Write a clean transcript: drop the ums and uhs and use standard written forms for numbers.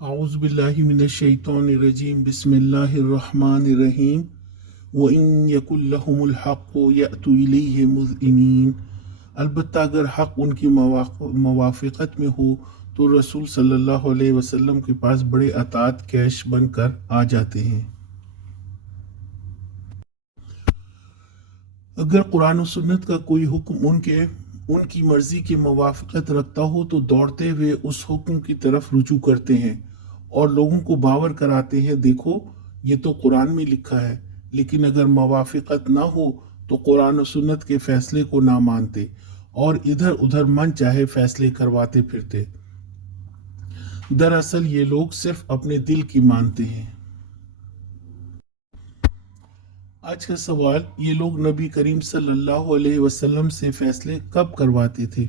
اعوذ باللہ من الشیطان الرجیم بسم اللہ الرحمن الرحیم وَإِن يَكُن لَّهُمُ الْحَقُّ يَأْتُوا إِلَيْهِ مُذْعِنِينَ۔ البتہ اگر حق ان کی موافقت میں ہو تو رسول صلی اللہ علیہ وسلم کے پاس بڑے اطاعت کیش بن کر آ جاتے ہیں۔ اگر قرآن و سنت کا کوئی حکم ان کی مرضی کی موافقت رکھتا ہو تو دوڑتے ہوئے اس حکم کی طرف رجوع کرتے ہیں اور لوگوں کو باور کراتے ہیں، دیکھو یہ تو قرآن میں لکھا ہے۔ لیکن اگر موافقت نہ ہو تو قرآن و سنت کے فیصلے کو نہ مانتے اور ادھر ادھر من چاہے فیصلے کرواتے پھرتے۔ دراصل یہ لوگ صرف اپنے دل کی مانتے ہیں۔ آج کا سوال، یہ لوگ نبی کریم صلی اللہ علیہ وسلم سے فیصلے کب کرواتے تھے؟